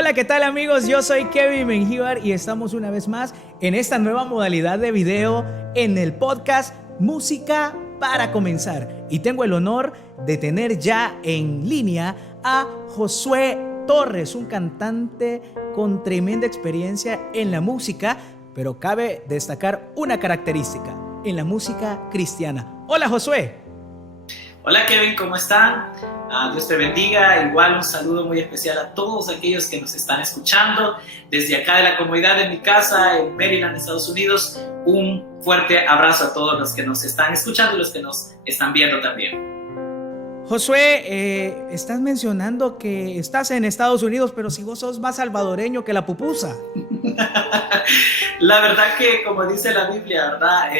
Hola, ¿qué tal amigos? Yo soy Kevin Mengíbar y estamos una vez más en esta nueva modalidad de video en el podcast Música para Comenzar. Y tengo el honor de tener ya en línea a Josué Torres, un cantante con tremenda experiencia en la música, pero cabe destacar una característica, en la música cristiana. Hola Josué. Hola Kevin, ¿cómo están? Dios te bendiga. Igual un saludo muy especial a todos aquellos que nos están escuchando desde acá de la comodidad de mi casa en Maryland, Estados Unidos. Un fuerte abrazo a todos los que nos están escuchando y los que nos están viendo también. Josué, estás mencionando que estás en Estados Unidos, pero si vos sos más salvadoreño que la pupusa. La verdad que, como dice la Biblia, ¿verdad?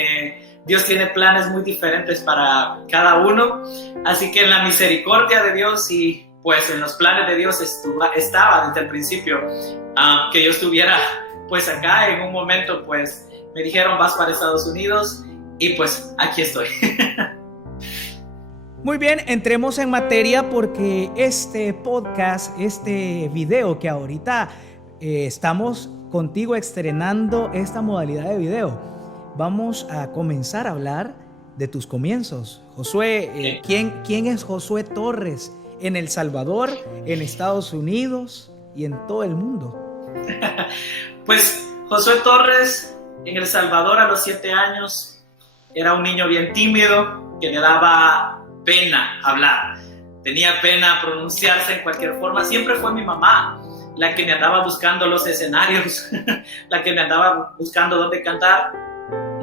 Dios tiene planes muy diferentes para cada uno, así que en la misericordia de Dios y pues en los planes de Dios estaba desde el principio que yo estuviera pues acá. En un momento pues me dijeron vas para Estados Unidos y pues aquí estoy. Muy bien, entremos en materia porque este podcast, este video que ahorita estamos contigo estrenando esta modalidad de video, vamos a comenzar a hablar de tus comienzos. Josué, ¿quién es Josué Torres en El Salvador, en Estados Unidos y en todo el mundo? Pues Josué Torres en El Salvador a los 7 años era un niño bien tímido que le daba pena hablar, tenía pena pronunciarse en cualquier forma. Siempre fue mi mamá la que me andaba buscando los escenarios, la que me andaba buscando dónde cantar.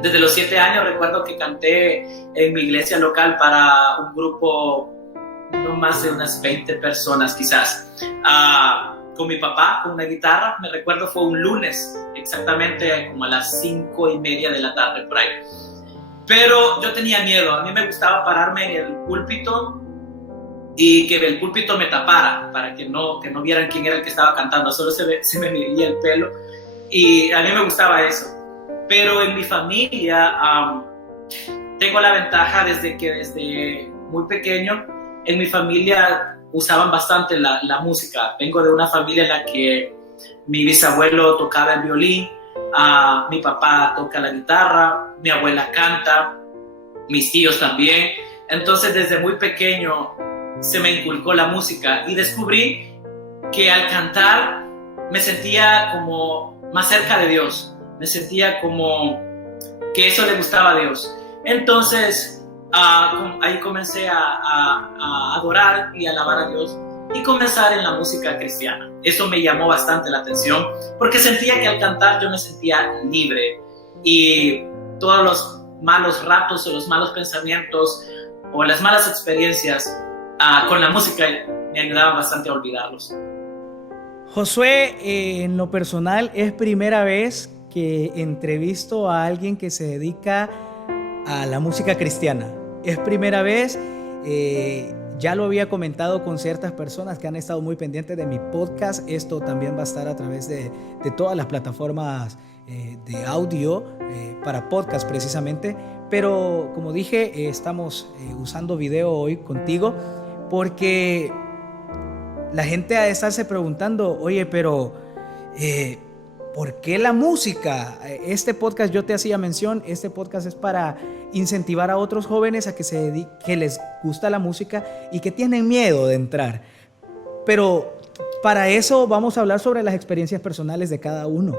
Desde los 7 años recuerdo que canté en mi iglesia local para un grupo, no más de unas 20 personas quizás, con mi papá, con una guitarra. Me recuerdo fue un lunes, exactamente como a las 5:30 de la tarde por ahí. Pero yo tenía miedo, a mí me gustaba pararme en el púlpito y que el púlpito me tapara para que no vieran quién era el que estaba cantando, solo se me veía el pelo y a mí me gustaba eso. Pero en mi familia tengo la ventaja desde muy pequeño, en mi familia usaban bastante la música. Vengo de una familia en la que mi bisabuelo tocaba el violín, mi papá toca la guitarra, mi abuela canta, mis tíos también. Entonces desde muy pequeño se me inculcó la música y descubrí que al cantar me sentía como más cerca de Dios. Me sentía como que eso le gustaba a Dios. Entonces, ahí comencé a adorar y alabar a Dios y comenzar en la música cristiana. Eso me llamó bastante la atención porque sentía que al cantar yo me sentía libre y todos los malos ratos o los malos pensamientos o las malas experiencias con la música me ayudaban bastante a olvidarlos. Josué, en lo personal es primera vez que entrevisto a alguien que se dedica a la música cristiana. Es primera vez, ya lo había comentado con ciertas personas que han estado muy pendientes de mi podcast. Esto también va a estar a través de todas las plataformas de audio para podcast precisamente. Pero como dije, estamos usando video hoy contigo porque la gente ha de estarse preguntando, oye, pero ¿por qué la música? Este podcast, yo te hacía mención, este podcast es para incentivar a otros jóvenes a que les gusta la música y que tienen miedo de entrar. Pero para eso vamos a hablar sobre las experiencias personales de cada uno.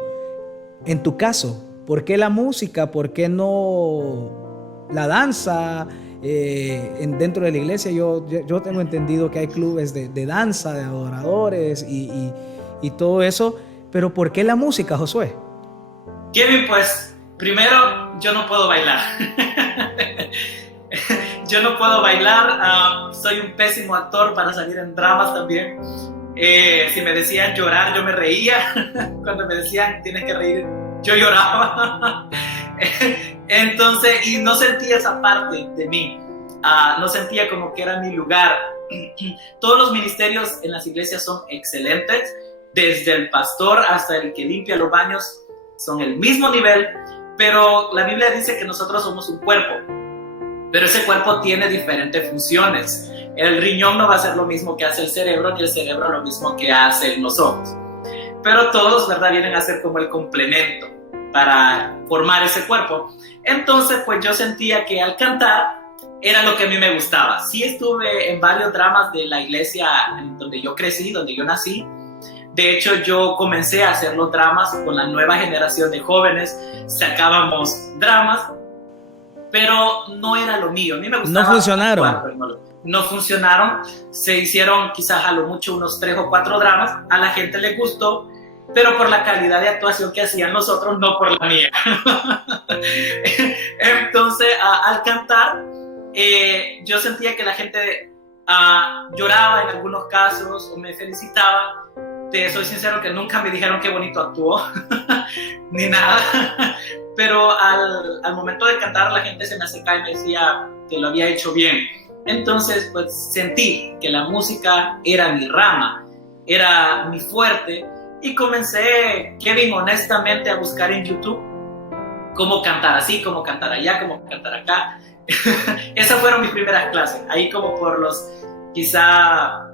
En tu caso, ¿por qué la música? ¿Por qué no la danza? Dentro de la iglesia yo tengo entendido que hay clubes de danza, de adoradores y todo eso. Pero ¿por qué la música, Josué? Kevin, pues primero yo no puedo bailar. Yo no puedo bailar, soy un pésimo actor para salir en dramas también. Si me decían llorar, yo me reía. Cuando me decían tienes que reír, yo lloraba. Entonces, y no sentía esa parte de mí. No sentía como que era mi lugar. Todos los ministerios en las iglesias son excelentes. Desde el pastor hasta el que limpia los baños son el mismo nivel, pero la Biblia dice que nosotros somos un cuerpo, pero ese cuerpo tiene diferentes funciones. El riñón no va a hacer lo mismo que hace el cerebro, ni el cerebro lo mismo que hacen los ojos. pero todos, ¿verdad?, vienen a ser como el complemento para formar ese cuerpo. Entonces, pues yo sentía que al cantar era lo que a mí me gustaba. Sí estuve en varios dramas de la iglesia donde yo crecí, donde yo nací. De hecho, yo comencé a hacer los dramas con la nueva generación de jóvenes. Sacábamos dramas, pero no era lo mío. A mí me gustaba. No funcionaron. Actuar, no funcionaron. Se hicieron quizás a lo mucho unos 3 o 4 dramas. A la gente le gustó, pero por la calidad de actuación que hacían los otros, no por la mía. Entonces, al cantar, yo sentía que la gente lloraba en algunos casos o me felicitaba. Te soy sincero que nunca me dijeron qué bonito actuó, ni nada. Pero al momento de cantar, la gente se me acercaba y me decía que lo había hecho bien. Entonces, pues sentí que la música era mi rama, era mi fuerte. Y comencé, Kevin, honestamente, a buscar en YouTube cómo cantar así, cómo cantar allá, cómo cantar acá. Esas fueron mis primeras clases, ahí como por los quizá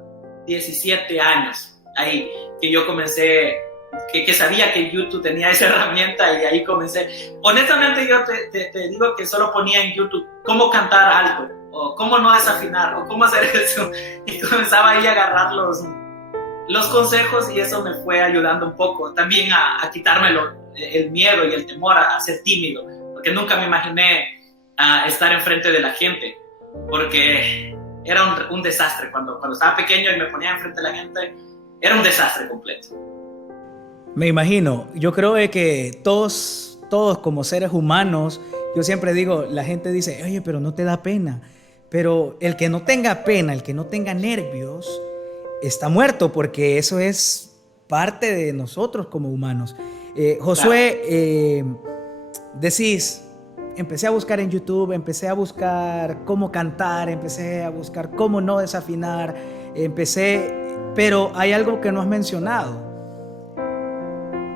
17 años, ahí que yo comencé, que sabía que YouTube tenía esa herramienta y de ahí comencé. Honestamente yo te digo que solo ponía en YouTube cómo cantar alto, o cómo no desafinar, o cómo hacer eso, y comenzaba ahí a agarrar los consejos y eso me fue ayudando un poco también a quitarme el miedo y el temor a ser tímido, porque nunca me imaginé a estar enfrente de la gente, porque era un desastre. Cuando estaba pequeño y me ponía enfrente de la gente, era un desastre completo. Me imagino, yo creo de que todos como seres humanos, yo siempre digo, la gente dice, oye, pero no te da pena, pero el que no tenga pena, el que no tenga nervios, está muerto, porque eso es parte de nosotros como humanos. Josué, decís, empecé a buscar en YouTube, empecé a buscar cómo cantar, empecé a buscar cómo no desafinar, pero hay algo que no has mencionado.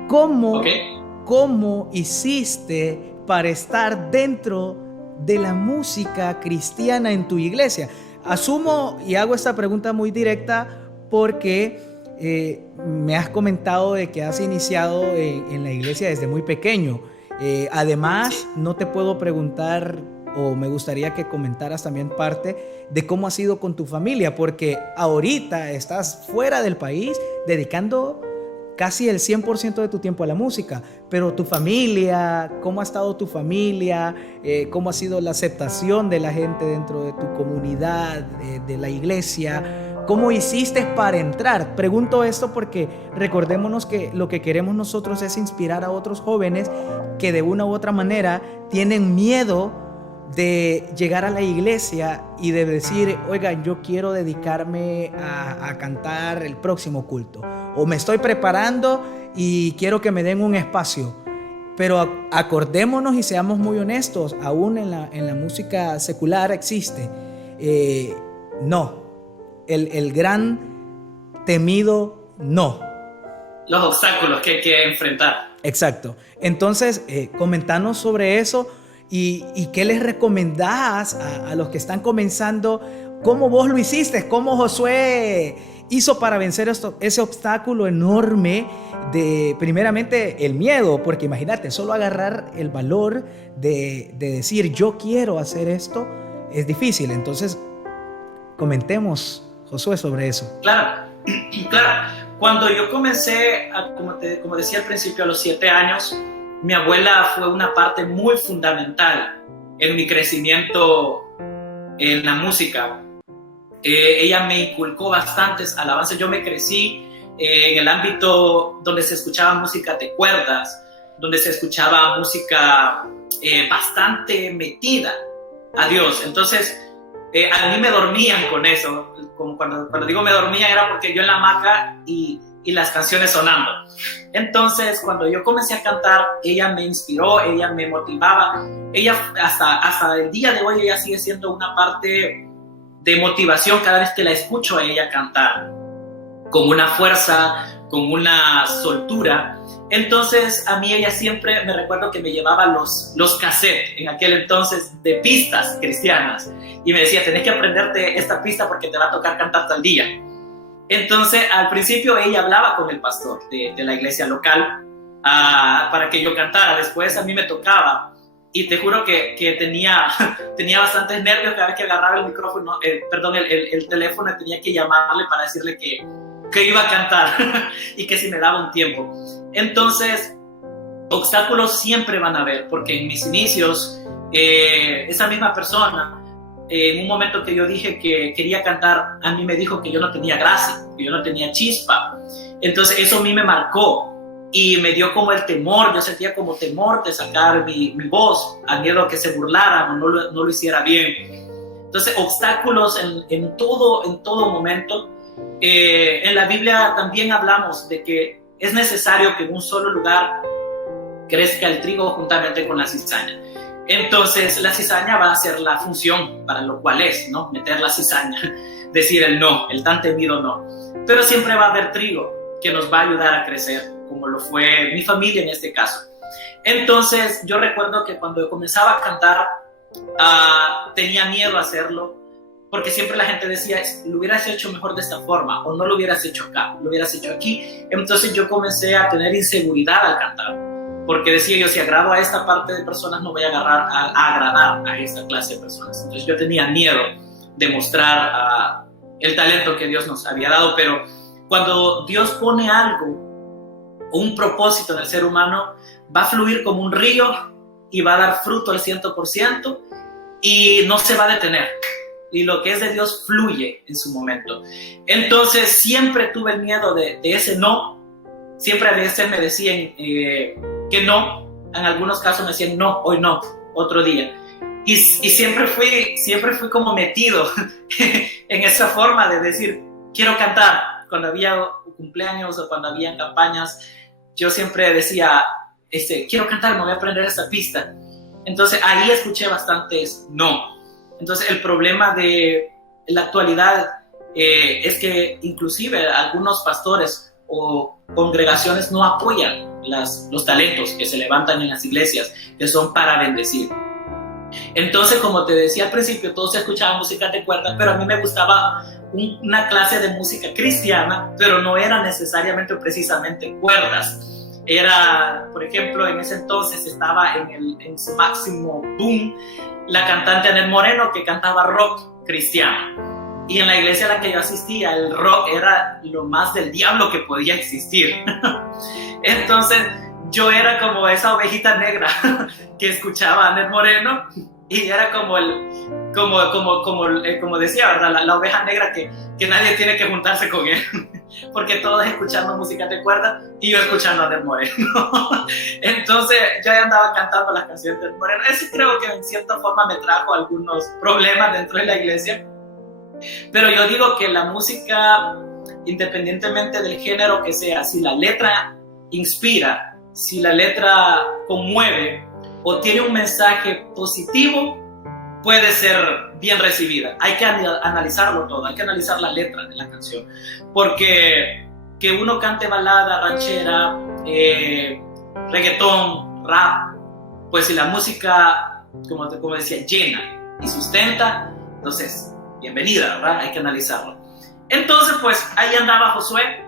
¿Cómo hiciste para estar dentro de la música cristiana en tu iglesia? Asumo y hago esta pregunta muy directa porque me has comentado de que has iniciado en la iglesia desde muy pequeño. Además, no te puedo preguntar, o me gustaría que comentaras también parte de cómo ha sido con tu familia, porque ahorita estás fuera del país dedicando casi el 100% de tu tiempo a la música, pero tu familia, ¿cómo ha estado tu familia? ¿Cómo ha sido la aceptación de la gente dentro de tu comunidad, de la iglesia? ¿Cómo hiciste para entrar? Pregunto esto porque recordémonos que lo que queremos nosotros es inspirar a otros jóvenes que de una u otra manera tienen miedo de llegar a la iglesia y de decir, oigan, yo quiero dedicarme a cantar el próximo culto, o me estoy preparando y quiero que me den un espacio. Pero acordémonos y seamos muy honestos, aún en la música secular existe. No. El gran temido no. Los obstáculos que hay que enfrentar. Exacto. Entonces, comentanos sobre eso y qué les recomendás a los que están comenzando, cómo vos lo hiciste, cómo Josué hizo para vencer ese obstáculo enorme de, primeramente, el miedo, porque imagínate, solo agarrar el valor de decir yo quiero hacer esto es difícil. Entonces, comentemos, Josué, sobre eso. Claro. Cuando yo comencé, como decía al principio, a los 7 años, mi abuela fue una parte muy fundamental en mi crecimiento en la música. Ella me inculcó bastantes alabanzas. Yo me crecí en el ámbito donde se escuchaba música de cuerdas, donde se escuchaba música bastante metida a Dios. Entonces, a mí me dormían con eso. Como cuando digo me dormía era porque yo en la hamaca y las canciones sonando. Entonces, cuando yo comencé a cantar, ella me inspiró, ella me motivaba. Ella hasta el día de hoy, ella sigue siendo una parte de motivación cada vez que la escucho a ella cantar, con una fuerza, con una soltura. Entonces, a mí ella siempre, me recuerdo que me llevaba los cassettes, en aquel entonces, de pistas cristianas, y me decía, tenés que aprenderte esta pista porque te va a tocar cantar tal día. Entonces, al principio ella hablaba con el pastor de la iglesia local para que yo cantara. Después a mí me tocaba y te juro que tenía bastantes nervios cada vez que agarraba el micrófono, el teléfono, y tenía que llamarle para decirle que iba a cantar y que si me daba un tiempo. Entonces, obstáculos siempre van a haber, porque en mis inicios, esa misma persona, en un momento que yo dije que quería cantar, a mí me dijo que yo no tenía gracia, que yo no tenía chispa. Entonces eso a mí me marcó y me dio como el temor, yo sentía como temor de sacar mi voz, al miedo a que se burlaran o no lo hiciera bien. Entonces obstáculos en todo momento. En la Biblia también hablamos de que es necesario que en un solo lugar crezca el trigo juntamente con la cizaña. Entonces la cizaña va a ser la función para lo cual es, ¿no? Meter la cizaña, decir el no, el tan temido no. Pero siempre va a haber trigo que nos va a ayudar a crecer, como lo fue mi familia en este caso. Entonces yo recuerdo que cuando comenzaba a cantar tenía miedo a hacerlo, porque siempre la gente decía, lo hubieras hecho mejor de esta forma, o no lo hubieras hecho acá, lo hubieras hecho aquí. Entonces yo comencé a tener inseguridad al cantar, porque decía yo, si agrado a esta parte de personas, no voy a agradar a esta clase de personas. Entonces yo tenía miedo de mostrar el talento que Dios nos había dado, pero cuando Dios pone algo, un propósito en el ser humano, va a fluir como un río y va a dar fruto al 100% y no se va a detener. Y lo que es de Dios fluye en su momento. Entonces siempre tuve el miedo de ese no. Siempre a veces me decían que no, en algunos casos me decían no, hoy no, otro día. Y siempre fui como metido en esa forma de decir, quiero cantar. Cuando había cumpleaños o cuando había campañas, yo siempre decía, quiero cantar, me voy a aprender esta pista. Entonces ahí escuché bastantes no. Entonces el problema de la actualidad es que inclusive algunos pastores o congregaciones no apoyan los talentos que se levantan en las iglesias, que son para bendecir. Entonces, como te decía al principio, todos escuchaban música de cuerda, pero a mí me gustaba una clase de música cristiana, pero no era necesariamente o precisamente cuerdas. Era, por ejemplo, en ese entonces estaba en su máximo boom la cantante Annette Moreno, que cantaba rock cristiano. Y en la iglesia a la que yo asistía, el rock era lo más del diablo que podía existir. Entonces, yo era como esa ovejita negra que escuchaba a Annette Moreno y era como decía, ¿verdad? La oveja negra que nadie tiene que juntarse con él, porque todos escuchando música de cuerda y yo escuchando a Annette Moreno. Entonces, yo ya andaba cantando las canciones de Annette Moreno. Eso creo que en cierta forma me trajo algunos problemas dentro de la iglesia. Pero yo digo que la música, independientemente del género que sea, si la letra inspira, si la letra conmueve o tiene un mensaje positivo, puede ser bien recibida. Hay que analizarlo todo, hay que analizar la letra de la canción, porque que uno cante balada, ranchera, reggaetón, rap, pues si la música, como decía, llena y sustenta, entonces bienvenida, ¿verdad? Hay que analizarlo. Entonces, pues, ahí andaba Josué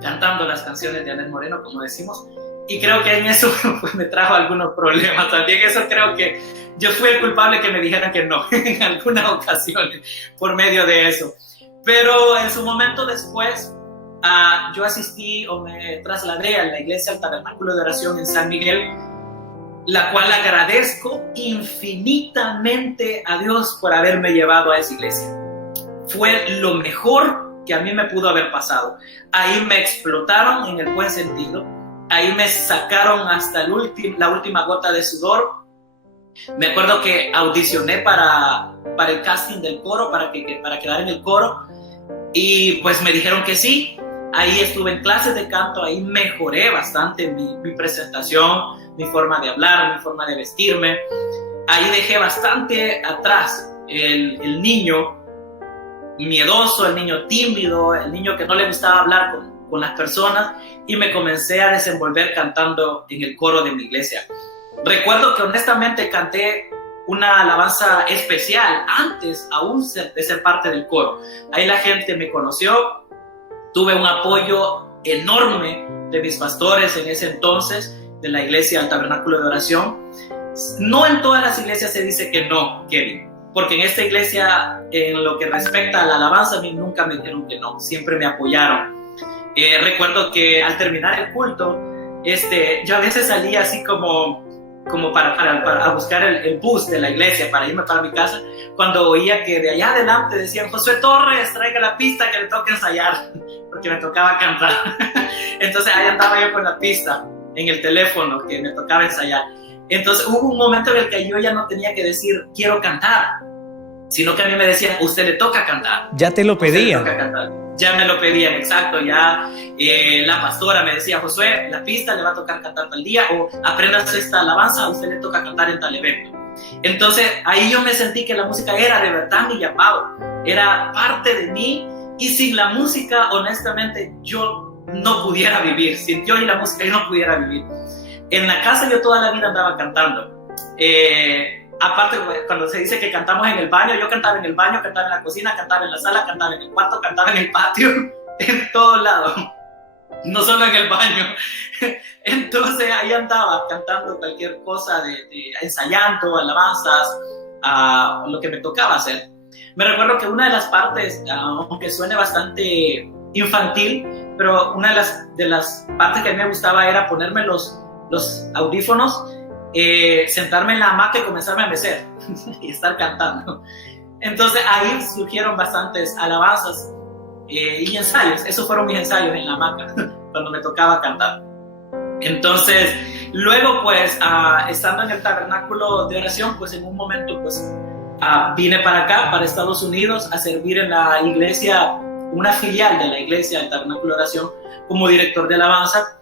cantando las canciones de Annette Moreno, como decimos, y creo que en eso pues, me trajo algunos problemas también. Eso creo que yo fui el culpable que me dijeran que no, en algunas ocasiones, por medio de eso. Pero en su momento después, yo asistí o me trasladé a la iglesia, al Tabernáculo de Oración en San Miguel, la cual agradezco infinitamente a Dios por haberme llevado a esa iglesia. Fue lo mejor que a mí me pudo haber pasado. Ahí me explotaron en el buen sentido, ahí me sacaron hasta la última gota de sudor. Me acuerdo que audicioné para el casting del coro, para quedar en el coro, y pues me dijeron que sí. Ahí estuve en clases de canto, ahí mejoré bastante mi presentación, mi forma de hablar, mi forma de vestirme. Ahí dejé bastante atrás el niño miedoso, el niño tímido, el niño que no le gustaba hablar con las personas, y me comencé a desenvolver cantando en el coro de mi iglesia. Recuerdo que honestamente canté una alabanza especial antes aún de ser parte del coro. Ahí la gente me conoció Tuve un apoyo enorme de mis pastores en ese entonces, de la iglesia del Tabernáculo de Oración. No en todas las iglesias se dice que no, Kevin, porque en esta iglesia, en lo que respecta a la alabanza, a mí nunca me dijeron que no, siempre me apoyaron. Recuerdo que al terminar el culto, yo a veces salía así como para buscar el bus de la iglesia para irme para mi casa, cuando oía que de allá adelante decían: Josué Torres, traiga la pista que le toca ensayar, porque me tocaba cantar. Entonces ahí andaba yo con la pista en el teléfono que me tocaba ensayar. Entonces hubo un momento en el que yo ya no tenía que decir quiero cantar, sino que a mí me decían: usted le toca cantar. Ya te lo pedían. Ya me lo pedían, exacto. Ya la pastora me decía: Josué, la pista le va a tocar cantar tal día, o aprendas esta alabanza, a usted le toca cantar en tal evento. Entonces ahí yo me sentí que la música era de verdad mi llamado, era parte de mí, y sin la música, honestamente, yo no pudiera vivir. Sin Dios y la música yo no pudiera vivir. En la casa yo toda la vida andaba cantando. Aparte, cuando se dice que cantamos en el baño, yo cantaba en el baño, cantaba en la cocina, cantaba en la sala, cantaba en el cuarto, cantaba en el patio, en todos lados, no solo en el baño. Entonces ahí andaba cantando cualquier cosa, ensayando alabanzas, lo que me tocaba hacer. Me recuerdo que una de las partes, aunque suene bastante infantil, pero una de las partes que a mí me gustaba era ponerme los audífonos, sentarme en la hamaca y comenzarme a mecer y estar cantando. Entonces ahí surgieron bastantes alabanzas y ensayos. Esos fueron mis ensayos en la hamaca cuando me tocaba cantar. Entonces luego, pues estando en el tabernáculo de oración, pues en un momento pues vine para acá, para Estados Unidos, a servir en la iglesia, una filial de la iglesia del tabernáculo de oración, como director de alabanza.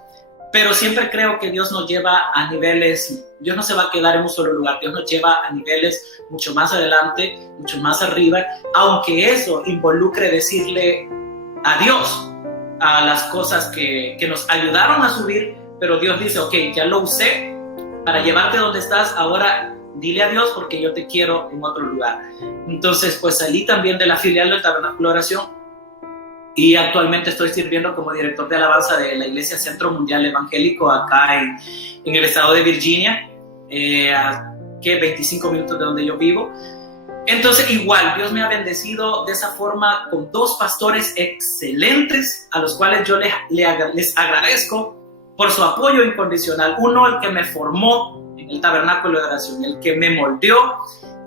Pero siempre creo que Dios nos lleva a niveles, Dios no se va a quedar en un solo lugar, Dios nos lleva a niveles mucho más adelante, mucho más arriba, aunque eso involucre decirle adiós a las cosas que nos ayudaron a subir, pero Dios dice: ok, ya lo usé para llevarte donde estás, ahora dile adiós porque yo te quiero en otro lugar. Entonces pues salí también de la filial del Tabernáculo de Oración, y actualmente estoy sirviendo como director de alabanza de la Iglesia Centro Mundial Evangélico acá en el estado de Virginia, a 25 minutos de donde yo vivo. Entonces igual, Dios me ha bendecido de esa forma con dos pastores excelentes, a los cuales yo les agradezco por su apoyo incondicional. Uno, el que me formó en el tabernáculo de oración, el que me moldeó,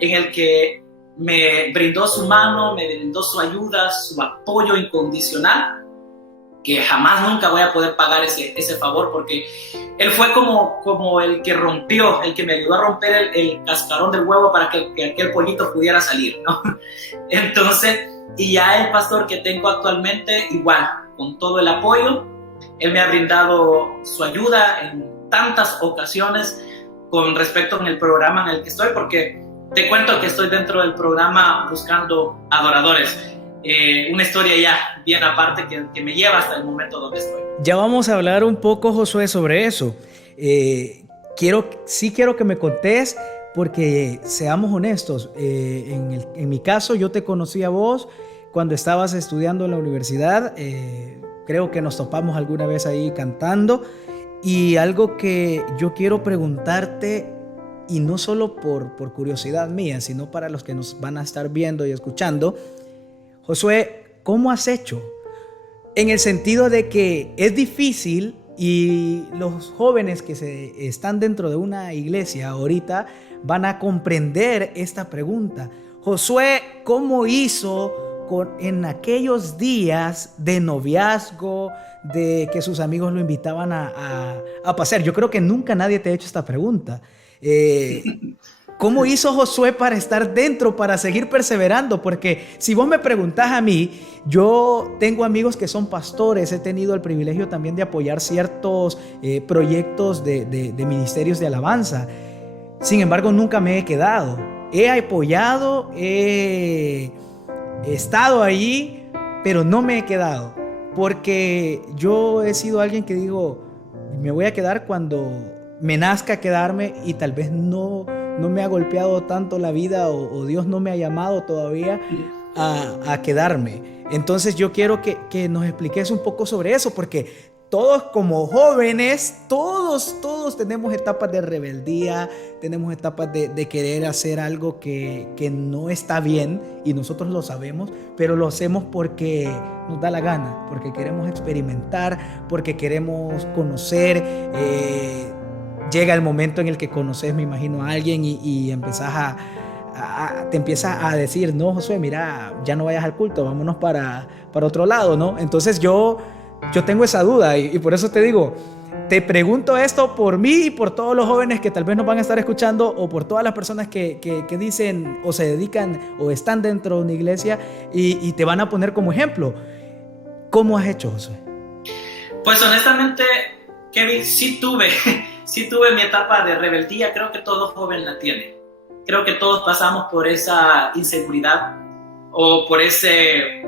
en el que me brindó su mano, me brindó su ayuda, su apoyo incondicional, que jamás nunca voy a poder pagar ese favor, porque él fue como el que rompió, el que me ayudó a romper el cascarón del huevo para que aquel pollito pudiera salir, ¿no? Entonces, y ya el pastor que tengo actualmente, igual, con todo el apoyo, él me ha brindado su ayuda en tantas ocasiones con respecto en el programa en el que estoy, porque te cuento que estoy dentro del programa Buscando Adoradores. Una historia ya bien aparte que me lleva hasta el momento donde estoy. Ya vamos a hablar un poco, Josué, sobre eso. Quiero que me contés, porque seamos honestos. En mi caso, yo te conocí a vos cuando estabas estudiando en la universidad. Creo que nos topamos alguna vez ahí cantando. Y algo que yo quiero preguntarte, y no solo por curiosidad mía, sino para los que nos van a estar viendo y escuchando: Josué, ¿cómo has hecho? En el sentido de que es difícil, y los jóvenes que están dentro de una iglesia ahorita van a comprender esta pregunta. Josué, ¿cómo hizo en aquellos días de noviazgo, de que sus amigos lo invitaban a pasear? Yo creo que nunca nadie te ha hecho esta pregunta. ¿Cómo hizo Josué para estar dentro, para seguir perseverando? Porque si vos me preguntás a mí, yo tengo amigos que son pastores, he tenido el privilegio también de apoyar ciertos proyectos de ministerios de alabanza. Sin embargo, nunca me he quedado. He apoyado, he estado allí, pero no me he quedado, porque yo he sido alguien que digo, me voy a quedar cuando me nazca quedarme, y tal vez no me ha golpeado tanto la vida, o Dios no me ha llamado todavía a quedarme. Entonces yo quiero que nos expliques un poco sobre eso, porque todos como jóvenes, todos tenemos etapas de rebeldía, tenemos etapas de querer hacer algo que no está bien, y nosotros lo sabemos, pero lo hacemos porque nos da la gana, porque queremos experimentar, porque queremos conocer. Llega el momento en el que conoces, me imagino, a alguien y empezás te empiezas a decir, no, Josué, mira, ya no vayas al culto, vámonos para otro lado, ¿no? Entonces yo tengo esa duda y por eso te digo, te pregunto esto por mí y por todos los jóvenes que tal vez nos van a estar escuchando, o por todas las personas que dicen o se dedican o están dentro de una iglesia y te van a poner como ejemplo. ¿Cómo has hecho, Josué? Pues honestamente, Kevin, sí tuve mi etapa de rebeldía. Creo que todo joven la tiene. Creo que todos pasamos por esa inseguridad o por ese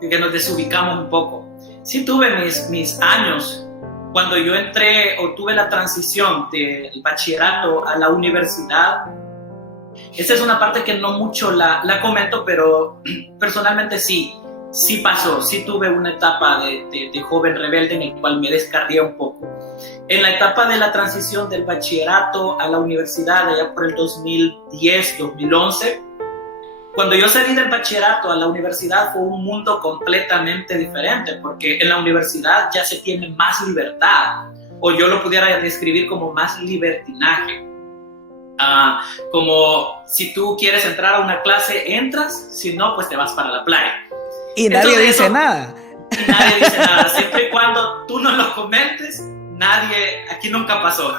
que nos desubicamos un poco. Sí tuve mis años cuando yo entré o tuve la transición del bachillerato a la universidad. Esa es una parte que no mucho la comento, pero personalmente sí pasó. Sí tuve una etapa de joven rebelde en el cual me descarrié un poco. En la etapa de la transición del bachillerato a la universidad, allá por el 2010, 2011, cuando yo salí del bachillerato a la universidad fue un mundo completamente diferente, porque en la universidad ya se tiene más libertad, o yo lo pudiera describir como más libertinaje. Como si tú quieres entrar a una clase, entras, si no, pues te vas para la playa. Y nadie dice nada. Y nadie dice nada, siempre y cuando tú no lo comentes, nadie, aquí nunca pasó.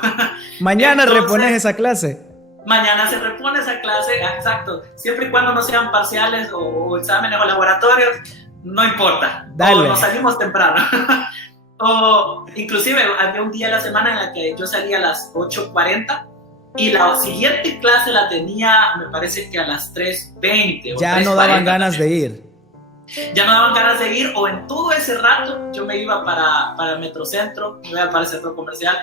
Mañana entonces, repones esa clase. Mañana se repone esa clase, exacto. Siempre y cuando no sean parciales o exámenes o laboratorios, no importa. Dale. O nos salimos temprano. O inclusive había un día a la semana en la que yo salía a las 8:40 y la siguiente clase la tenía, me parece que a las 3:20. Ya no daban ganas de ir. Ya no daban ganas de ir, o en todo ese rato yo me iba para el Metrocentro, me iba para el centro comercial.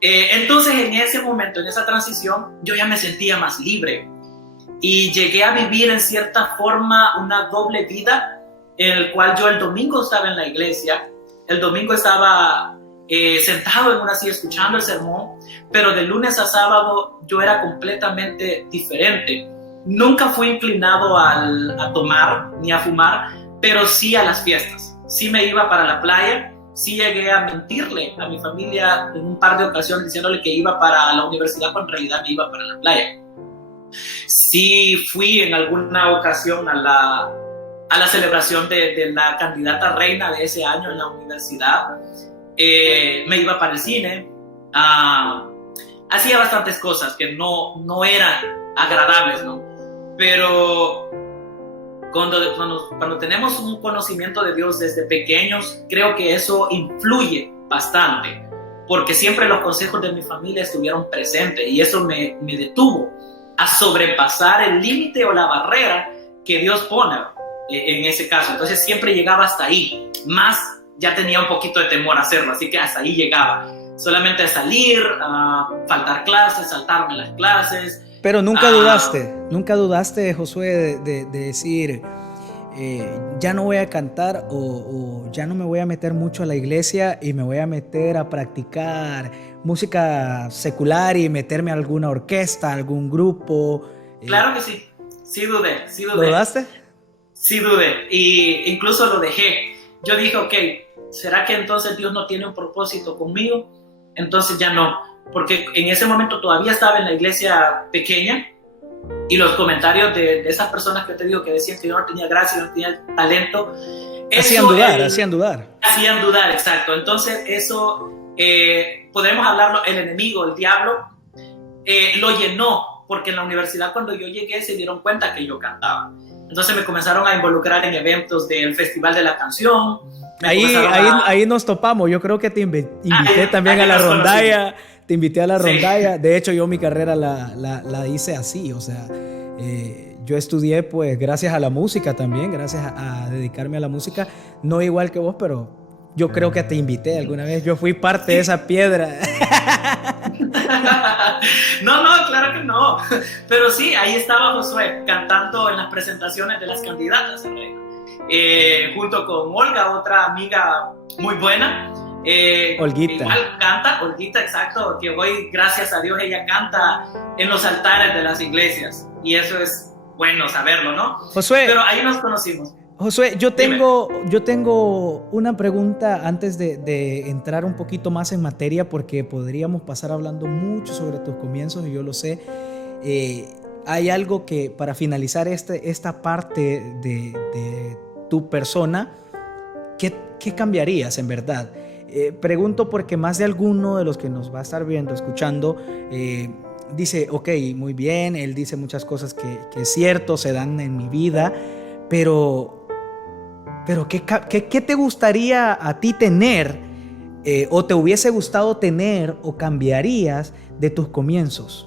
Entonces en ese momento, en esa transición, yo ya me sentía más libre y llegué a vivir en cierta forma una doble vida, en el cual yo el domingo estaba en la iglesia, el domingo estaba sentado en una silla escuchando el sermón, pero de lunes a sábado yo era completamente diferente. Nunca fui inclinado a tomar ni a fumar, pero sí a las fiestas. Sí me iba para la playa. Sí llegué a mentirle a mi familia en un par de ocasiones diciéndole que iba para la universidad, cuando en realidad me iba para la playa. Sí fui en alguna ocasión a la celebración de la candidata reina de ese año en la universidad. Me iba para el cine. Hacía bastantes cosas que no eran agradables, ¿no? Pero cuando tenemos un conocimiento de Dios desde pequeños, creo que eso influye bastante, porque siempre los consejos de mi familia estuvieron presentes y eso me detuvo a sobrepasar el límite o la barrera que Dios pone en ese caso. Entonces siempre llegaba hasta ahí, más ya tenía un poquito de temor a hacerlo, así que hasta ahí llegaba. Solamente a salir, a faltar clases, saltarme las clases. Pero nunca dudaste, Josué, de decir, ya no voy a cantar o ya no me voy a meter mucho a la iglesia y me voy a meter a practicar música secular y meterme a alguna orquesta, algún grupo. Claro que sí, sí dudé. ¿Lo dudaste? Sí dudé, y incluso lo dejé. Yo dije, ok, ¿será que entonces Dios no tiene un propósito conmigo? Entonces ya no. Porque en ese momento todavía estaba en la iglesia pequeña y los comentarios de esas personas que te digo que decían que yo no tenía gracia, no tenía talento, hacían dudar. Hacían dudar, exacto. Entonces eso, podremos hablarlo, el enemigo, el diablo, lo llenó, porque en la universidad cuando yo llegué se dieron cuenta que yo cantaba. Entonces me comenzaron a involucrar en eventos del Festival de la Canción. Ahí nos topamos. Yo creo que te invité también a la rondalla. Te invité a la rondalla. Sí. De hecho, yo mi carrera la hice así. O sea, yo estudié pues gracias a la música también, gracias a dedicarme a la música. No igual que vos, pero Yo creo que te invité alguna vez, yo fui parte de esa piedra. No, no, claro que no. Pero sí, ahí estaba Josué cantando en las presentaciones de las candidatas a reina. Junto con Olga, otra amiga muy buena. Olguita. Igual canta, Olguita, exacto, que hoy, gracias a Dios, ella canta en los altares de las iglesias. Y eso es bueno saberlo, ¿no? Josué. Pero ahí nos conocimos. Josué, yo tengo una pregunta antes de entrar un poquito más en materia, porque podríamos pasar hablando mucho sobre tus comienzos y yo lo sé. Hay algo que para finalizar esta parte de tu persona, ¿qué cambiarías en verdad? Pregunto porque más de alguno de los que nos va a estar viendo, escuchando, dice, ok, muy bien, él dice muchas cosas que es cierto, se dan en mi vida, pero ¿qué te gustaría a ti tener o te hubiese gustado tener o cambiarías de tus comienzos?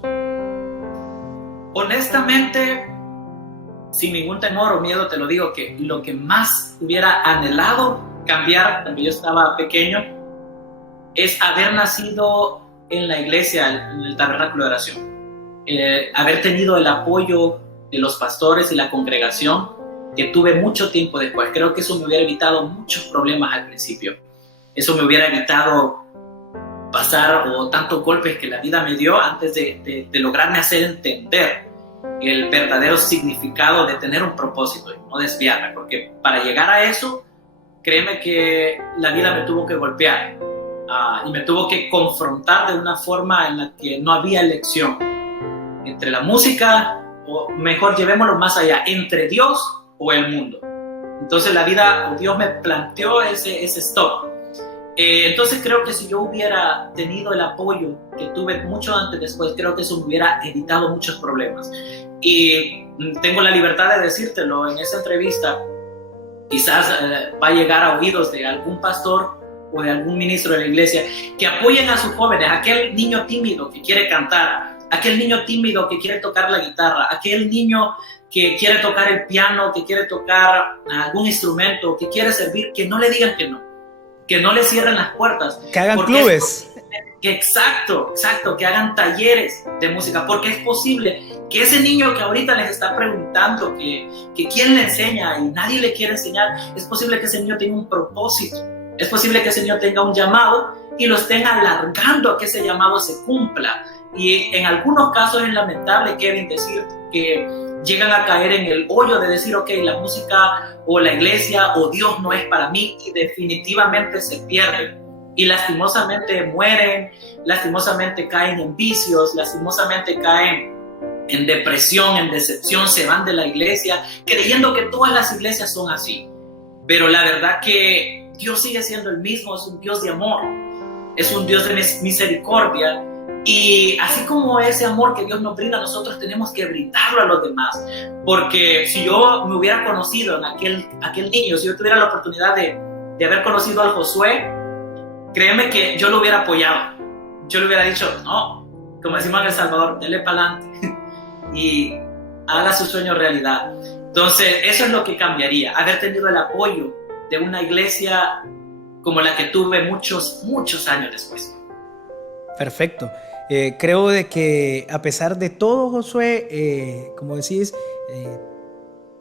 Honestamente, sin ningún temor o miedo te lo digo, que lo que más hubiera anhelado cambiar cuando yo estaba pequeño es haber nacido en la iglesia, en el tabernáculo de oración, haber tenido el apoyo de los pastores y la congregación que tuve mucho tiempo después. Creo que eso me hubiera evitado muchos problemas al principio. Eso me hubiera evitado pasar o tantos golpes que la vida me dio antes de lograrme hacer entender el verdadero significado de tener un propósito y no desviarme, porque para llegar a eso, créeme que la vida me tuvo que golpear y me tuvo que confrontar de una forma en la que no había elección entre la música, o mejor llevémoslo más allá, entre Dios o el mundo. Entonces la vida, Dios me planteó ese stop. Entonces creo que si yo hubiera tenido el apoyo que tuve mucho antes después, creo que eso me hubiera evitado muchos problemas. Y tengo la libertad de decírtelo en esa entrevista. Quizás va a llegar a oídos de algún pastor o de algún ministro de la iglesia que apoyen a sus jóvenes, aquel niño tímido que quiere cantar, aquel niño tímido que quiere tocar la guitarra, aquel niño que quiere tocar el piano, que quiere tocar algún instrumento, que quiere servir, que no le digan que no le cierren las puertas. Que hagan clubes. Exacto, que hagan talleres de música, porque es posible que ese niño que ahorita les está preguntando que quién le enseña y nadie le quiere enseñar, es posible que ese niño tenga un propósito, es posible que ese niño tenga un llamado y lo estén alargando a que ese llamado se cumpla. Y en algunos casos es lamentable, Kevin, decir que llegan a caer en el hoyo de decir, ok, la música o la iglesia o Dios no es para mí, y definitivamente se pierden. Y lastimosamente mueren, lastimosamente caen en vicios, lastimosamente caen en depresión, en decepción, se van de la iglesia, creyendo que todas las iglesias son así. Pero la verdad que Dios sigue siendo el mismo, es un Dios de amor, es un Dios de misericordia. Y así como ese amor que Dios nos brinda, nosotros tenemos que brindarlo a los demás. Porque si yo me hubiera conocido en aquel niño, si yo tuviera la oportunidad de haber conocido al Josué, créeme que yo lo hubiera apoyado. Yo le hubiera dicho, no, como decimos en El Salvador, dele para adelante y haga su sueño realidad. Entonces, eso es lo que cambiaría, haber tenido el apoyo de una iglesia como la que tuve muchos años después. Perfecto. Creo de que a pesar de todo, Josué, como decís,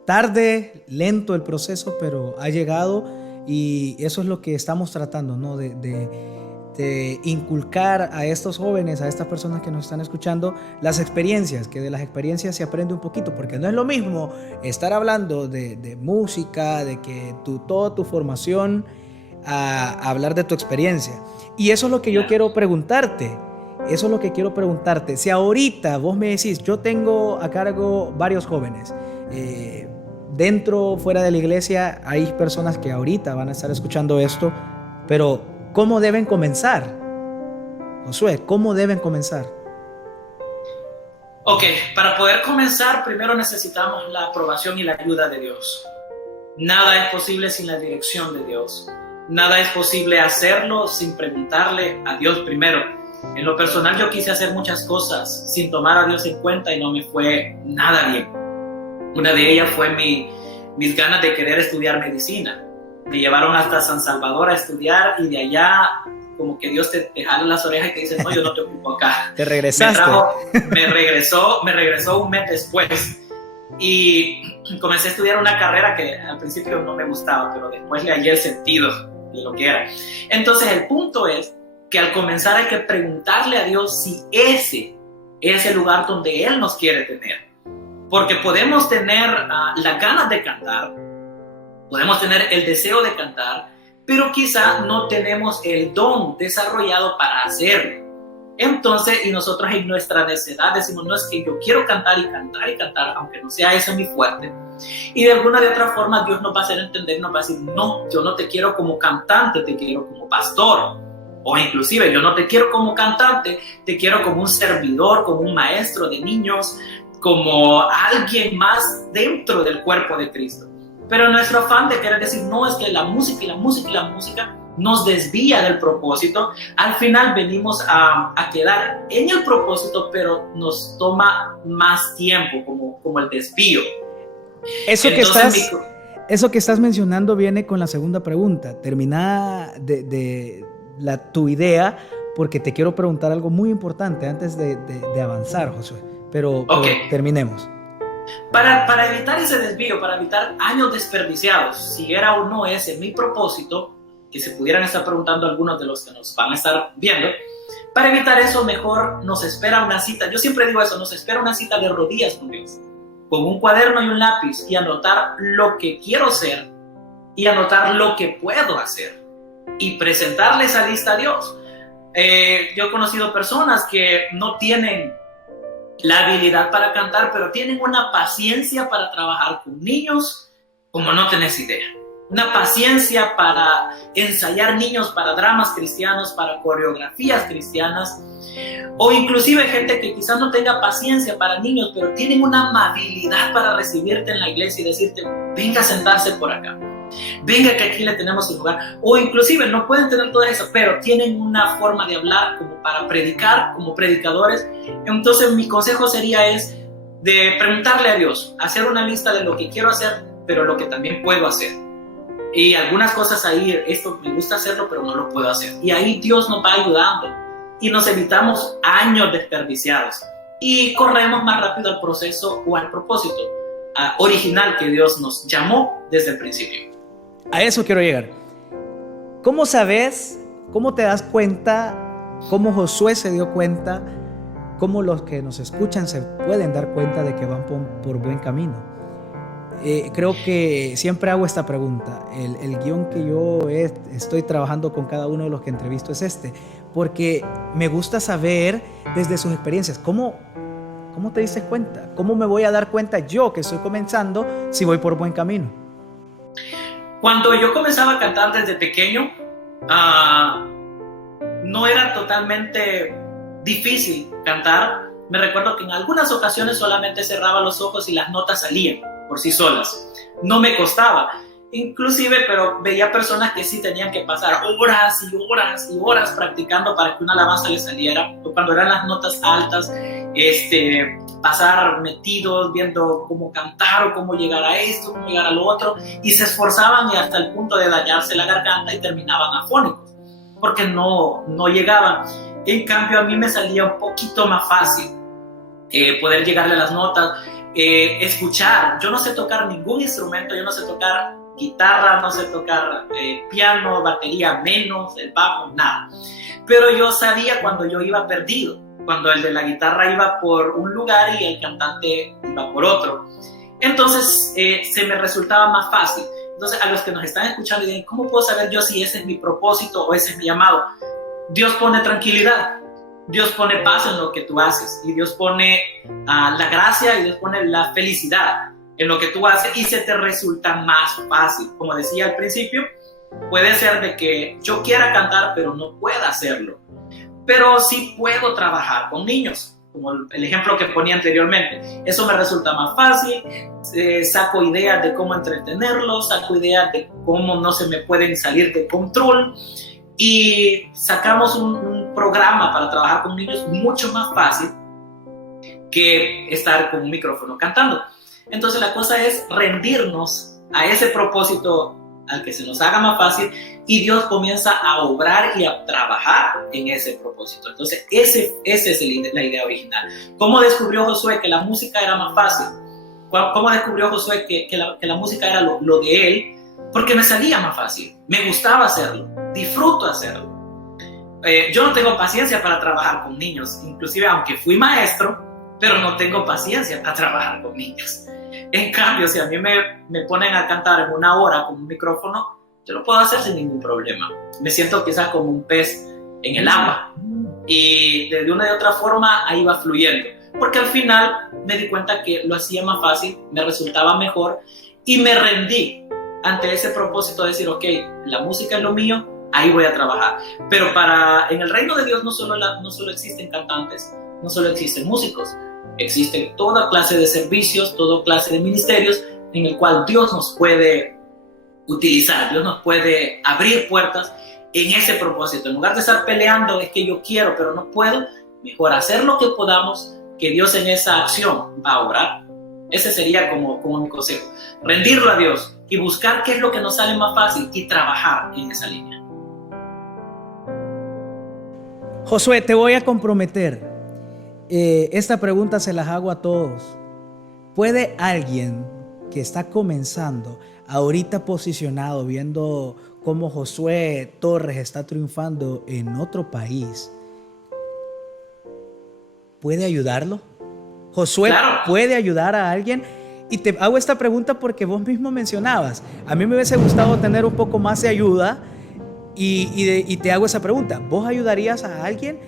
tarde, lento el proceso, pero ha llegado, y eso es lo que estamos tratando, ¿no? De inculcar a estos jóvenes, a estas personas que nos están escuchando, las experiencias, que de las experiencias se aprende un poquito, porque no es lo mismo estar hablando de música, de que toda tu formación, a hablar de tu experiencia. Y eso es lo que yo quiero preguntarte. Si ahorita vos me decís, yo tengo a cargo varios jóvenes, dentro, fuera de la iglesia, hay personas que ahorita van a estar escuchando esto, pero ¿cómo deben comenzar? Josué, ¿cómo deben comenzar? Ok, para poder comenzar, primero necesitamos la aprobación y la ayuda de Dios. Nada es posible sin la dirección de Dios. Nada es posible hacerlo sin preguntarle a Dios primero. En lo personal, yo quise hacer muchas cosas sin tomar a Dios en cuenta y no me fue nada bien. Una de ellas fue mis ganas de querer estudiar medicina. me llevaron hasta San Salvador a estudiar y de allá como que Dios te jala las orejas y te dice, no, yo no te ocupo acá. ¿Te regresaste? Me regresó un mes después y comencé a estudiar una carrera que al principio no me gustaba, pero después le hallé el sentido de lo que era. Entonces el punto es que al comenzar hay que preguntarle a Dios si ese es el lugar donde Él nos quiere tener. Porque podemos tener las ganas de cantar, podemos tener el deseo de cantar, pero quizá no tenemos el don desarrollado para hacerlo. Entonces, y nosotros en nuestra necedad decimos, no, es que yo quiero cantar y cantar y cantar, aunque no sea eso mi fuerte. Y de alguna de otra forma Dios nos va a hacer entender, nos va a decir, no, yo no te quiero como cantante, te quiero como pastor. O inclusive, yo no te quiero como cantante, te quiero como un servidor, como un maestro de niños, como alguien más dentro del cuerpo de Cristo. Pero nuestro afán de querer decir, no, es que la música y la música y la música nos desvía del propósito. Al final venimos a quedar en el propósito, pero nos toma más tiempo, como el desvío. Eso que estás mencionando viene con la segunda pregunta. Termina tu idea, porque te quiero preguntar algo muy importante antes de avanzar, Josué. Pero terminemos. Para evitar ese desvío, para evitar años desperdiciados, si era o no ese mi propósito, que se pudieran estar preguntando algunos de los que nos van a estar viendo, para evitar eso mejor nos espera una cita. Yo siempre digo eso, nos espera una cita de rodillas con Dios, con un cuaderno y un lápiz, y anotar lo que quiero ser y anotar lo que puedo hacer y presentarle esa lista a Dios. Yo he conocido personas que no tienen la habilidad para cantar, pero tienen una paciencia para trabajar con niños como no tenés idea. Una paciencia para ensayar niños para dramas cristianos, para coreografías cristianas, o inclusive gente que quizás no tenga paciencia para niños, pero tienen una amabilidad para recibirte en la iglesia y decirte, venga a sentarse por acá, venga que aquí le tenemos el lugar. O inclusive no pueden tener todo eso, pero tienen una forma de hablar como para predicar, como predicadores. Entonces mi consejo sería es de preguntarle a Dios, hacer una lista de lo que quiero hacer, pero lo que también puedo hacer. Y algunas cosas ahí, esto me gusta hacerlo, pero no lo puedo hacer. Y ahí Dios nos va ayudando y nos evitamos años desperdiciados y corremos más rápido al proceso o al propósito original que Dios nos llamó desde el principio. A eso quiero llegar. ¿Cómo sabes, cómo te das cuenta, cómo Josué se dio cuenta, cómo los que nos escuchan se pueden dar cuenta de que van por buen camino? Creo que siempre hago esta pregunta. El guión que yo estoy trabajando con cada uno de los que entrevisto es porque me gusta saber desde sus experiencias ¿cómo te diste cuenta? ¿Cómo me voy a dar cuenta yo que estoy comenzando si voy por buen camino? Cuando yo comenzaba a cantar desde pequeño, no era totalmente difícil cantar. Me recuerdo que en algunas ocasiones solamente cerraba los ojos y las notas salían por sí solas. No me costaba. Inclusive, pero veía personas que sí tenían que pasar horas y horas y horas practicando para que una alabanza les saliera. Cuando eran las notas altas, pasar metidos viendo cómo cantar o cómo llegar a esto, cómo llegar a lo otro, y se esforzaban y hasta el punto de dañarse la garganta y terminaban afónicos porque no llegaban. En cambio, a mí me salía un poquito más fácil poder llegarle a las notas, escuchar. Yo no sé tocar ningún instrumento, yo no sé tocar guitarra, no sé tocar piano, batería menos, el bajo, nada. Pero yo sabía cuando yo iba perdido, cuando el de la guitarra iba por un lugar y el cantante iba por otro. Entonces se me resultaba más fácil. Entonces a los que nos están escuchando y dicen, ¿cómo puedo saber yo si ese es mi propósito o ese es mi llamado? Dios pone tranquilidad, Dios pone paz en lo que tú haces, y Dios pone la gracia y Dios pone la felicidad en lo que tú haces, y se te resulta más fácil. Como decía al principio, puede ser de que yo quiera cantar pero no pueda hacerlo, pero sí puedo trabajar con niños, como el ejemplo que ponía anteriormente. Eso me resulta más fácil, saco ideas de cómo entretenerlos, saco ideas de cómo no se me pueden salir de control, y sacamos un programa para trabajar con niños mucho más fácil que estar con un micrófono cantando. Entonces la cosa es rendirnos a ese propósito al que se nos haga más fácil, y Dios comienza a obrar y a trabajar en ese propósito. Entonces, esa es la idea original. ¿Cómo descubrió Josué que la música era más fácil? ¿Cómo descubrió Josué que la música era lo de él? Porque me salía más fácil, me gustaba hacerlo, disfruto hacerlo. Yo no tengo paciencia para trabajar con niños, inclusive aunque fui maestro, pero no tengo paciencia para trabajar con niños. En cambio, si a mí me ponen a cantar en una hora con un micrófono, yo lo puedo hacer sin ningún problema. Me siento quizás como un pez en el agua, y de una y otra forma ahí va fluyendo, porque al final me di cuenta que lo hacía más fácil, me resultaba mejor, y me rendí ante ese propósito de decir, ok, la música es lo mío, ahí voy a trabajar. Pero en el reino de Dios no solo existen cantantes, no solo existen músicos, existen toda clase de servicios, toda clase de ministerios en el cual Dios nos puede utilizar, Dios nos puede abrir puertas en ese propósito. En lugar de estar peleando, es que yo quiero pero no puedo, mejor hacer lo que podamos, que Dios en esa acción va a obrar. Ese sería como mi consejo, rendirlo a Dios y buscar qué es lo que nos sale más fácil y trabajar en esa línea. Josué, te voy a comprometer. Esta pregunta se las hago a todos. ¿Puede alguien que está comenzando, ahorita posicionado, viendo cómo Josué Torres está triunfando en otro país, puede ayudarlo? Josué, claro, puede ayudar a alguien. Y te hago esta pregunta porque vos mismo mencionabas, a mí me hubiese gustado tener un poco más de ayuda, y te hago esa pregunta. ¿Vos ayudarías a alguien?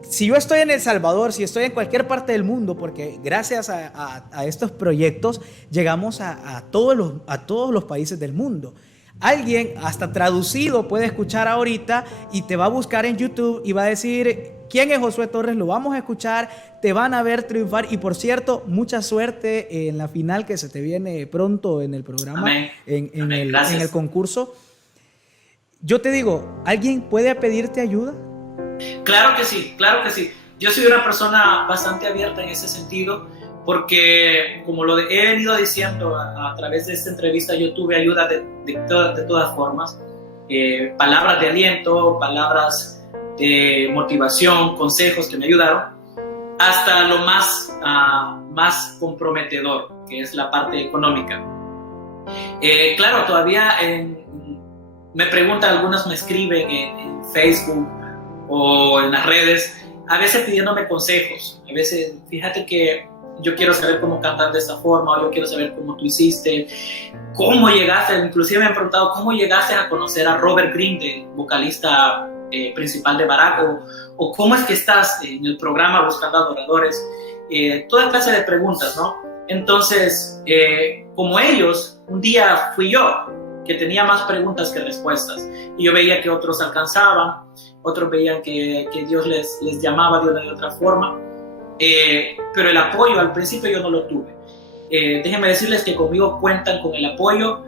Si yo estoy en El Salvador, si estoy en cualquier parte del mundo, porque gracias a estos proyectos llegamos a todos los países del mundo. Alguien hasta traducido puede escuchar ahorita y te va a buscar en YouTube y va a decir, ¿quién es Josué Torres? Lo vamos a escuchar, te van a ver triunfar. Y por cierto, mucha suerte en la final que se te viene pronto en el programa, en el concurso. Yo te digo, ¿alguien puede pedirte ayuda? Claro que sí, claro que sí. Yo soy una persona bastante abierta en ese sentido, porque como lo he venido diciendo a través de esta entrevista, yo tuve ayuda de todas formas. Palabras de aliento, palabras de motivación, consejos que me ayudaron, hasta lo más comprometedor, que es la parte económica. Claro, todavía me preguntan, algunos me escriben en Facebook o en las redes, a veces pidiéndome consejos. A veces, fíjate que yo quiero saber cómo cantar de esta forma, o yo quiero saber cómo tú hiciste, cómo llegaste. Inclusive me han preguntado cómo llegaste a conocer a Robert Green, el vocalista principal de Barak, o cómo es que estás en el programa Buscando Adoradores. Toda clase de preguntas, ¿no? Entonces, como ellos, un día fui yo que tenía más preguntas que respuestas, y yo veía que otros alcanzaban, otros veían que Dios les llamaba de una y otra forma, pero el apoyo al principio yo no lo tuve. Déjenme decirles que conmigo cuentan con el apoyo,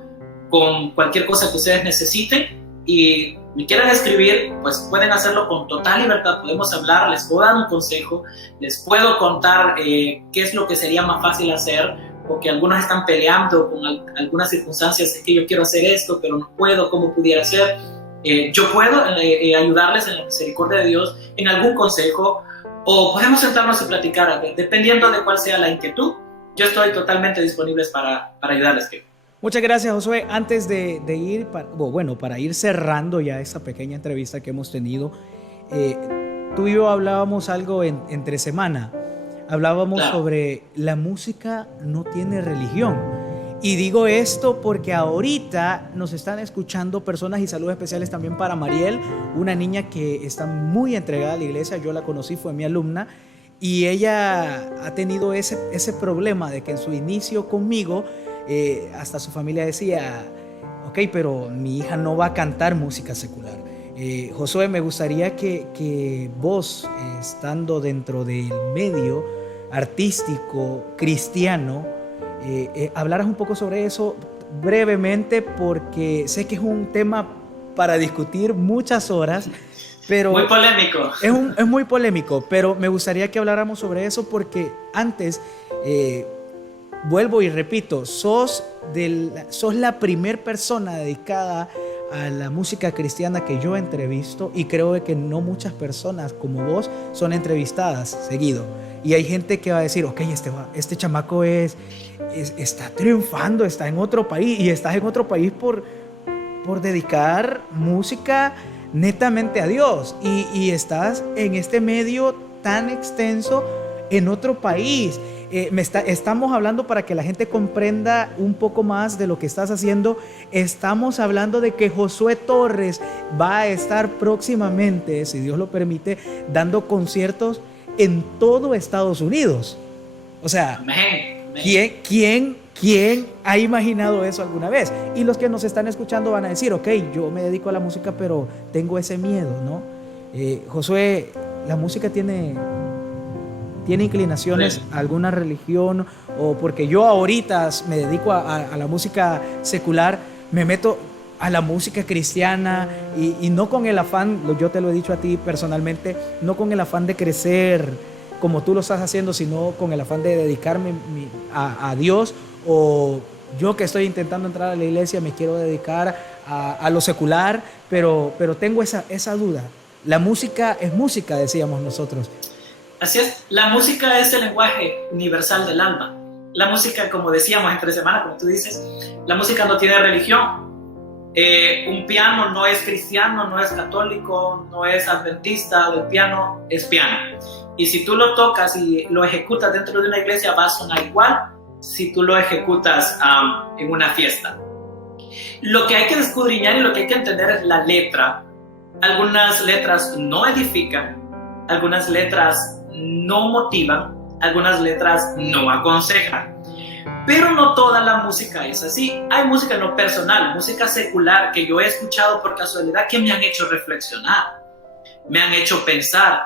con cualquier cosa que ustedes necesiten, y me quieran escribir, pues pueden hacerlo con total libertad. Podemos hablar, les puedo dar un consejo, les puedo contar qué es lo que sería más fácil hacer, porque algunos están peleando con algunas circunstancias, es que yo quiero hacer esto, pero no puedo, ¿cómo pudiera ser? Yo puedo ayudarles en la misericordia de Dios en algún consejo, o podemos sentarnos y platicar, dependiendo de cuál sea la inquietud. Yo estoy totalmente disponible para ayudarles. Muchas gracias, Josué. Antes de ir, para ir cerrando ya esta pequeña entrevista que hemos tenido, tú y yo hablábamos algo entre semana. Hablábamos sobre la música no tiene religión. Y digo esto porque ahorita nos están escuchando personas, y saludos especiales también para Mariel, una niña que está muy entregada a la iglesia. Yo la conocí, fue mi alumna, y ella ha tenido ese problema de que en su inicio conmigo, hasta su familia decía, ok, pero mi hija no va a cantar música secular. Josué, me gustaría que vos, estando dentro del medio artístico cristiano, hablaras un poco sobre eso brevemente, porque sé que es un tema para discutir muchas horas, pero muy polémico. Es muy polémico, pero me gustaría que habláramos sobre eso, porque antes vuelvo y repito, sos la primer persona dedicada a la música cristiana que yo entrevisto, y creo que no muchas personas como vos son entrevistadas seguido. Y hay gente que va a decir, ok, este chamaco está triunfando, está en otro país, y estás en otro país por dedicar música netamente a Dios, y estás en este medio tan extenso en otro país. Estamos hablando, para que la gente comprenda un poco más de lo que estás haciendo, estamos hablando de que Josué Torres va a estar próximamente, si Dios lo permite, dando conciertos en todo Estados Unidos. O sea, Amén. ¿quién ha imaginado eso alguna vez? Y los que nos están escuchando van a decir, ok, yo me dedico a la música, pero tengo ese miedo, ¿no? Josué, la música tiene inclinaciones a alguna religión, o porque yo ahorita me dedico a la música secular, me meto a la música cristiana, y no con el afán, yo te lo he dicho a ti personalmente, no con el afán de crecer como tú lo estás haciendo, sino con el afán de dedicarme a Dios, o yo que estoy intentando entrar a la iglesia me quiero dedicar a lo secular, pero tengo esa duda. La música es música, decíamos nosotros. Así es, la música es el lenguaje universal del alma. La música, como decíamos entre semana, como tú dices, la música no tiene religión. Un piano no es cristiano, no es católico, no es adventista. El piano es piano. Y si tú lo tocas y lo ejecutas dentro de una iglesia, va a sonar igual si tú lo ejecutas en una fiesta. Lo que hay que escudriñar y lo que hay que entender es la letra. Algunas letras no edifican, algunas letras no motivan, algunas letras no aconsejan. Pero no toda la música es así. Hay música no personal, música secular que yo he escuchado por casualidad, que me han hecho reflexionar, me han hecho pensar.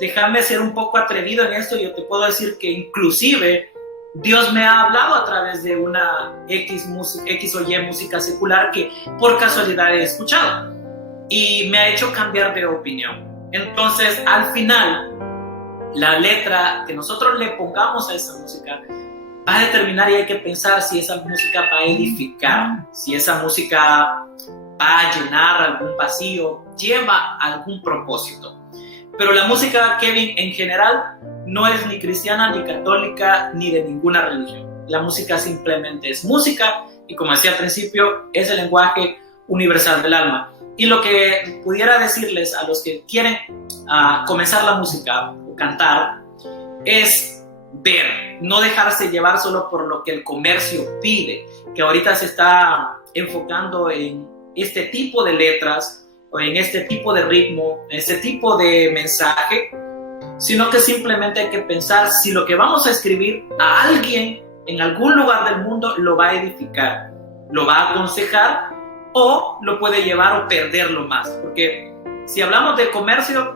Déjame ser un poco atrevido en esto. Yo te puedo decir que inclusive Dios me ha hablado a través de una X o Y música secular que por casualidad he escuchado, y me ha hecho cambiar de opinión. Entonces, al final, la letra que nosotros le pongamos a esa música va a determinar, y hay que pensar si esa música va a edificar, si esa música va a llenar algún vacío, lleva algún propósito. Pero la música, Kevin, en general no es ni cristiana, ni católica, ni de ninguna religión. La música simplemente es música, y como decía al principio, es el lenguaje universal del alma. Y lo que pudiera decirles a los que quieren comenzar la música o cantar es ver, no dejarse llevar solo por lo que el comercio pide, que ahorita se está enfocando en este tipo de letras, o en este tipo de ritmo, en este tipo de mensaje, sino que simplemente hay que pensar si lo que vamos a escribir a alguien en algún lugar del mundo lo va a edificar, lo va a aconsejar, o lo puede llevar o perderlo más. Porque si hablamos de comercio,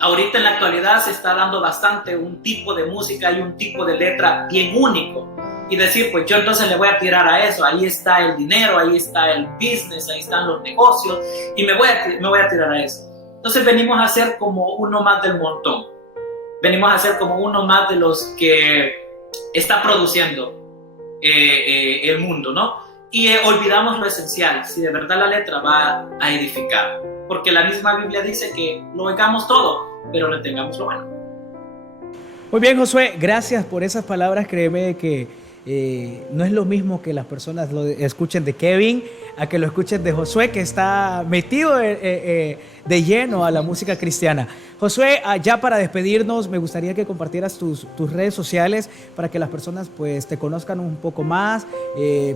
ahorita en la actualidad se está dando bastante un tipo de música y un tipo de letra bien único, y decir, pues yo entonces le voy a tirar a eso, ahí está el dinero, ahí está el business, ahí están los negocios, y me voy a tirar a eso. Entonces venimos a ser como uno más del montón, venimos a ser como uno más de los que está produciendo el mundo, ¿no? Y olvidamos lo esencial, si de verdad la letra va a edificar, porque la misma Biblia dice que lo oigamos todo, pero retengamos lo bueno. Muy bien, Josué, gracias por esas palabras. Créeme que no es lo mismo que las personas lo escuchen de Kevin a que lo escuchen de Josué, que está metido de lleno a la música cristiana. Josué, ya para despedirnos, me gustaría que compartieras tus redes sociales para que las personas pues te conozcan un poco más,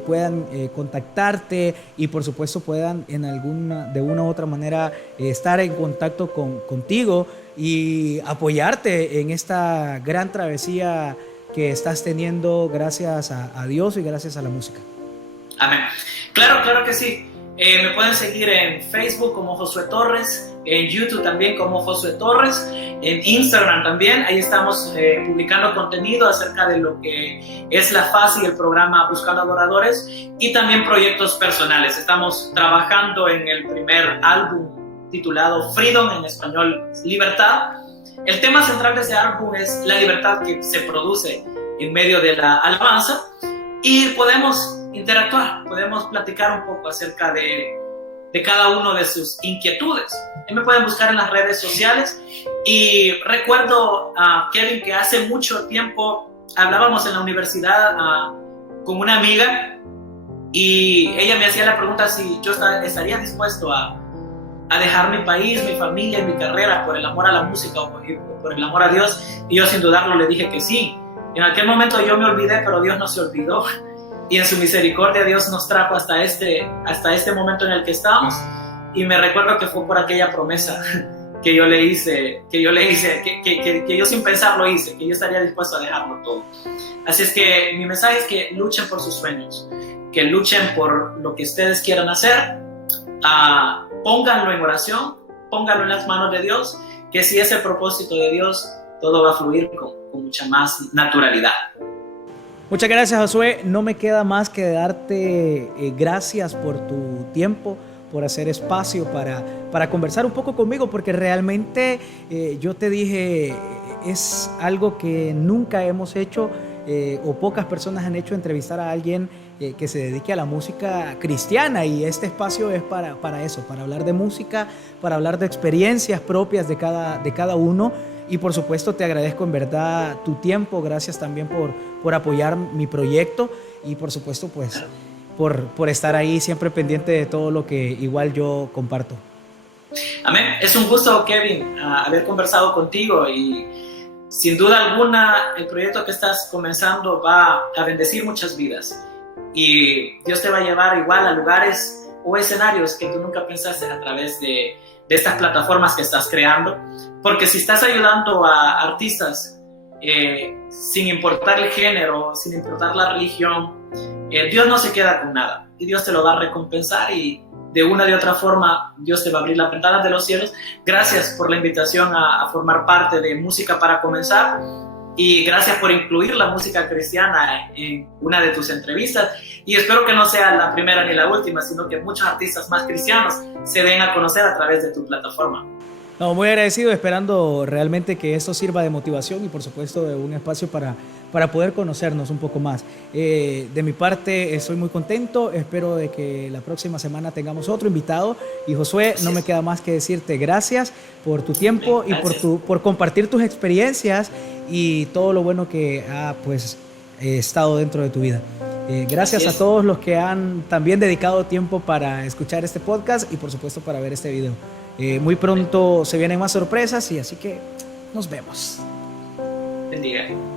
puedan contactarte, y por supuesto puedan de una u otra manera estar en contacto contigo y apoyarte en esta gran travesía que estás teniendo gracias a Dios y gracias a la música. Amén. Claro que sí. Me pueden seguir en Facebook como Josué Torres, en YouTube también como Josué Torres, en Instagram también. Ahí estamos publicando contenido acerca de lo que es la fase y el programa Buscando Adoradores, y también proyectos personales. Estamos trabajando en el primer álbum titulado Freedom, en español Libertad. El tema central de ese álbum es la libertad que se produce en medio de la alabanza y podemos interactuar, podemos platicar un poco acerca de cada uno de sus inquietudes. Me pueden buscar en las redes sociales y recuerdo a Kevin que hace mucho tiempo hablábamos en la universidad con una amiga y ella me hacía la pregunta si yo estaría dispuesto a dejar mi país, mi familia y mi carrera por el amor a la música o por el amor a Dios, y yo sin dudarlo le dije que sí. En aquel momento yo me olvidé, pero Dios no se olvidó y en su misericordia Dios nos trajo hasta este momento en el que estamos, y me recuerdo que fue por aquella promesa que yo le hice, que yo sin pensarlo hice, que yo estaría dispuesto a dejarlo todo. Así es que mi mensaje es que luchen por sus sueños, que luchen por lo que ustedes quieran hacer, pónganlo en oración, pónganlo en las manos de Dios, que si es el propósito de Dios, todo va a fluir con mucha más naturalidad. Muchas gracias, Josué. No me queda más que darte gracias por tu tiempo, por hacer espacio para conversar un poco conmigo, porque realmente yo te dije, es algo que nunca hemos hecho o pocas personas han hecho, entrevistar a alguien que se dedique a la música cristiana, y este espacio es para eso, para hablar de música, para hablar de experiencias propias de cada uno. Y por supuesto te agradezco en verdad tu tiempo, gracias también por apoyar mi proyecto y por supuesto pues por estar ahí siempre pendiente de todo lo que igual yo comparto. Amén. Es un gusto, Kevin, haber conversado contigo, y sin duda alguna el proyecto que estás comenzando va a bendecir muchas vidas y Dios te va a llevar igual a lugares o escenarios que tú nunca pensaste a través de estas plataformas que estás creando, porque si estás ayudando a artistas sin importar el género, sin importar la religión, Dios no se queda con nada y Dios te lo va a recompensar, y de una de otra forma Dios te va a abrir las ventanas de los cielos. Gracias por la invitación a formar parte de Música para Comenzar, y gracias por incluir la música cristiana en una de tus entrevistas, y espero que no sea la primera ni la última, sino que muchos artistas más cristianos se den a conocer a través de tu plataforma. No, muy agradecido, esperando realmente que esto sirva de motivación y por supuesto de un espacio para poder conocernos un poco más. De mi parte estoy muy contento, espero de que la próxima semana tengamos otro invitado, y Josué, no me queda más que decirte gracias por tu tiempo y por compartir tus experiencias y todo lo bueno que ha estado dentro de tu vida. Gracias a todos los que han también dedicado tiempo para escuchar este podcast y por supuesto para ver este video. Muy pronto se vienen más sorpresas, y así que nos vemos. Bendiga.